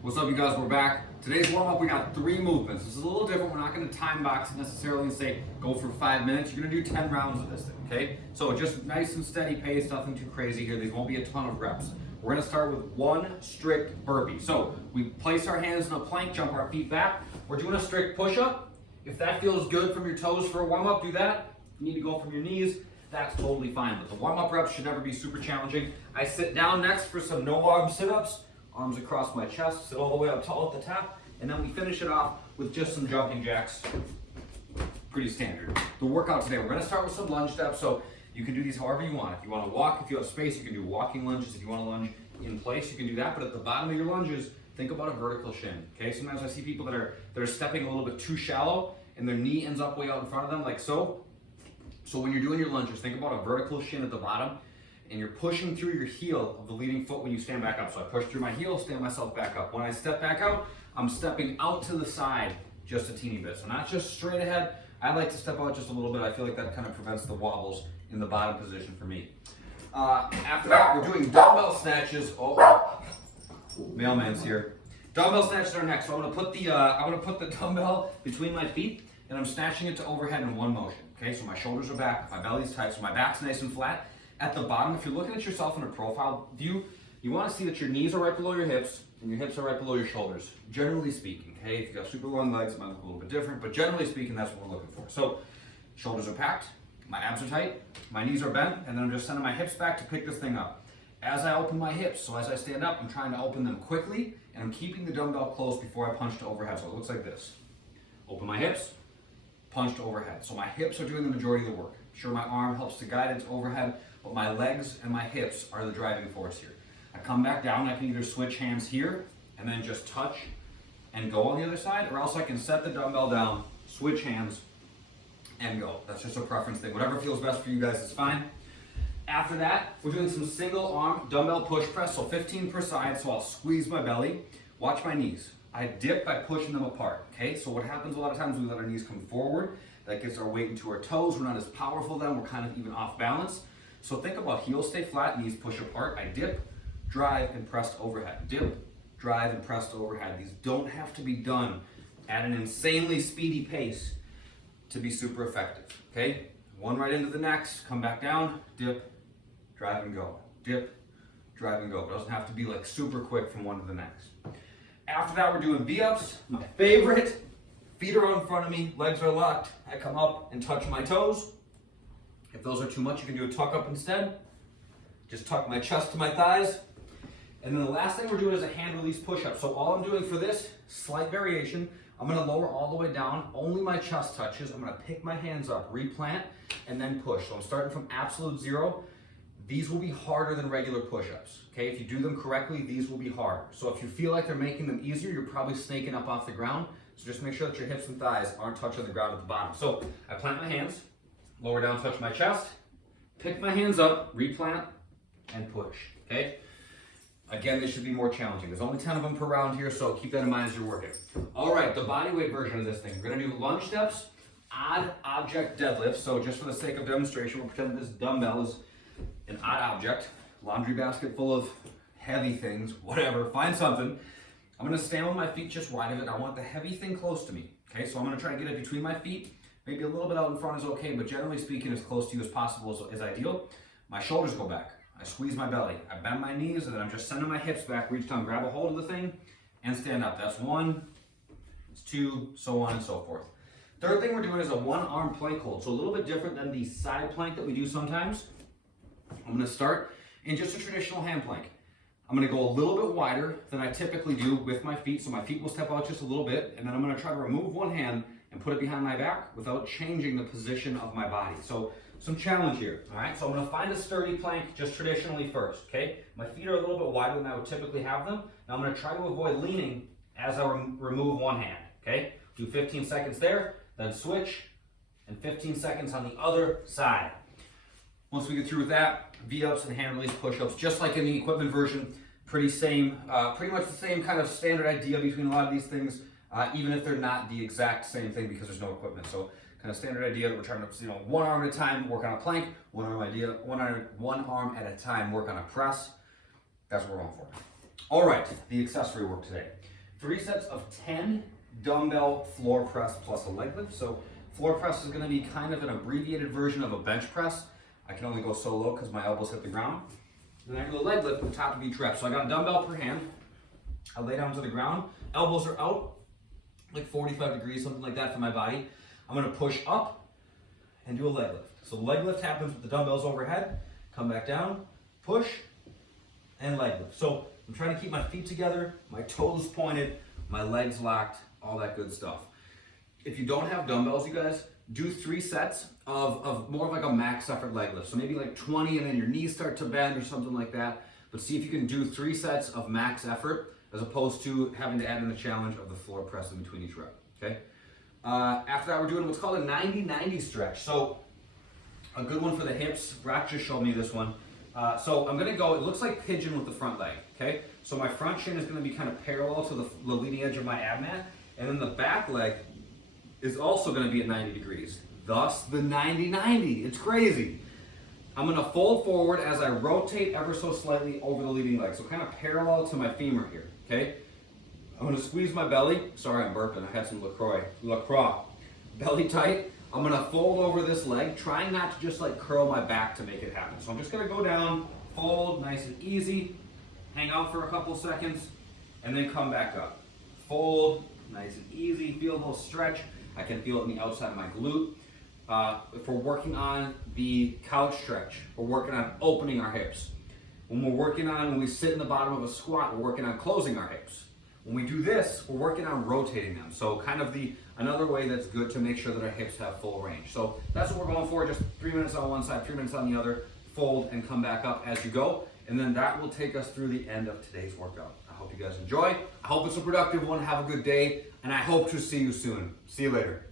What's up, you guys? We're back. Today's warm-up, we got 3 movements. This is a little different. We're not going to time box it necessarily and say go for 5 minutes. You're going to do 10 rounds of this thing, okay? So just nice and steady pace, nothing too crazy here. These won't be a ton of reps. We're going to start with 1 strict burpee. So we place our hands in a plank, jump our feet back. We're doing a strict push-up. If that feels good from your toes for a warm-up, do that. If you need to go from your knees, that's totally fine. But the warm-up reps should never be super challenging. I sit down next for some no-arm sit-ups. Arms across my chest, sit all the way up tall at the top, and then we finish it off with just some jumping jacks. Pretty standard. The workout today, we're going to start with some lunge steps, so you can do these however you want. If you want to walk, if you have space, you can do walking lunges. If you want to lunge in place, you can do that, but at the bottom of your lunges, think about a vertical shin, okay? Sometimes I see people that are stepping a little bit too shallow, and their knee ends up way out in front of them, like so. So when you're doing your lunges, think about a vertical shin at the bottom, and you're pushing through your heel of the leading foot when you stand back up. So I push through my heel, stand myself back up. When I step back out, I'm stepping out to the side just a teeny bit. So not just straight ahead. I like to step out just a little bit. I feel like that kind of prevents the wobbles in the bottom position for me. After that, we're doing dumbbell snatches. Oh, mailman's here. Dumbbell snatches are next. So I'm gonna put the dumbbell between my feet, and I'm snatching it to overhead in one motion. Okay, so my shoulders are back, my belly's tight, so my back's nice and flat. At the bottom, if you're looking at yourself in a profile view, you want to see that your knees are right below your hips and your hips are right below your shoulders, generally speaking, okay? If you got super long legs, it might look a little bit different, but generally speaking, that's what we're looking for. So, shoulders are packed, my abs are tight, my knees are bent, and then I'm just sending my hips back to pick this thing up. As I open my hips, so as I stand up, I'm trying to open them quickly, and I'm keeping the dumbbell close before I punch to overhead, so it looks like this. Open my hips, punch to overhead. So my hips are doing the majority of the work. Sure, my arm helps to guide it to overhead, but my legs and my hips are the driving force here. I come back down, I can either switch hands here and then just touch and go on the other side, or else I can set the dumbbell down, switch hands, and go. That's just a preference thing. Whatever feels best for you guys is fine. After that, we're doing some single arm dumbbell push press, so 15 per side, so I'll squeeze my belly. Watch my knees. I dip by pushing them apart, okay? So what happens a lot of times, we let our knees come forward. That gets our weight into our toes. We're not as powerful then. We're kind of even off balance. So think about heels stay flat, knees push apart. I dip, drive, and press to overhead. Dip, drive, and press to overhead. These don't have to be done at an insanely speedy pace to be super effective, okay? One right into the next, come back down, dip, drive, and go. Dip, drive, and go. It doesn't have to be like super quick from one to the next. After that, we're doing V-ups. My favorite. Feet are out in front of me, legs are locked. I come up and touch my toes. If those are too much, you can do a tuck up instead. Just tuck my chest to my thighs. And then the last thing we're doing is a hand release push-up. So all I'm doing for this, slight variation, I'm gonna lower all the way down, only my chest touches. I'm gonna pick my hands up, replant, and then push. So I'm starting from absolute zero. These will be harder than regular push-ups, okay? If you do them correctly, these will be harder. So if you feel like they're making them easier, you're probably snaking up off the ground. So just make sure that your hips and thighs aren't touching the ground at the bottom. So I plant my hands, lower down, touch my chest, pick my hands up, replant, and push, okay? Again, this should be more challenging. There's only 10 of them per round here, so keep that in mind as you're working. All right, the body weight version of this thing. We're gonna do lunge steps, odd object deadlifts. So just for the sake of demonstration, we'll pretend this dumbbell is an odd object, laundry basket full of heavy things, whatever, find something. I'm gonna stand with my feet just wide of it. I want the heavy thing close to me, okay? So I'm gonna try to get it between my feet. Maybe a little bit out in front is okay, but generally speaking, as close to you as possible is ideal. My shoulders go back. I squeeze my belly. I bend my knees, and then I'm just sending my hips back, reach down, grab a hold of the thing, and stand up. That's 1, it's 2, so on and so forth. Third thing we're doing is a one-arm plank hold. So a little bit different than the side plank that we do sometimes. I'm gonna start in just a traditional hand plank. I'm gonna go a little bit wider than I typically do with my feet, so my feet will step out just a little bit, and then I'm gonna try to remove one hand and put it behind my back without changing the position of my body. So some challenge here, all right? So I'm gonna find a sturdy plank just traditionally first, okay? My feet are a little bit wider than I would typically have them. Now I'm gonna try to avoid leaning as I remove one hand, okay? Do 15 seconds there, then switch, and 15 seconds on the other side. Once we get through with that, V-ups and hand release push-ups, just like in the equipment version, pretty much the same kind of standard idea between a lot of these things, even if they're not the exact same thing because there's no equipment. So kind of standard idea that we're trying to, one arm at a time, work on a plank, one arm at a time, work on a press. That's what we're going for. All right, the accessory work today. 3 sets of 10 dumbbell floor press plus a leg lift. So floor press is gonna be kind of an abbreviated version of a bench press. I can only go so low because my elbows hit the ground. Then I do a leg lift at the top of each rep. So I got a dumbbell per hand. I lay down to the ground. Elbows are out, like 45 degrees, something like that for my body. I'm gonna push up and do a leg lift. So the leg lift happens with the dumbbells overhead. Come back down, push, and leg lift. So I'm trying to keep my feet together, my toes pointed, my legs locked, all that good stuff. If you don't have dumbbells, you guys, do 3 sets of more of like a max effort leg lift. So maybe like 20 and then your knees start to bend or something like that. But see if you can do 3 sets of max effort as opposed to having to add in the challenge of the floor press in between each rep, okay? After that, we're doing what's called a 90-90 stretch. So a good one for the hips. Brock just showed me this one. So I'm gonna go, it looks like pigeon with the front leg, okay? So my front shin is gonna be kind of parallel to the leading edge of my ab mat, and then the back leg is also gonna be at 90 degrees. Thus the 90-90, it's crazy. I'm gonna fold forward as I rotate ever so slightly over the leading leg. So kind of parallel to my femur here, okay? I'm gonna squeeze my belly. Sorry, I'm burping, I had some LaCroix. Belly tight. I'm gonna fold over this leg, trying not to just like curl my back to make it happen. So I'm just gonna go down, fold, nice and easy, hang out for a couple seconds, and then come back up. Fold, nice and easy, feel a little stretch. I can feel it in the outside of my glute. If we're working on the couch stretch, we're working on opening our hips. When we sit in the bottom of a squat, we're working on closing our hips. When we do this, we're working on rotating them. So kind of another way that's good to make sure that our hips have full range. So that's what we're going for, just 3 minutes on one side, 3 minutes on the other, fold and come back up as you go. And then that will take us through the end of today's workout. I hope you guys enjoy. I hope it's a productive one. Have a good day. And I hope to see you soon. See you later.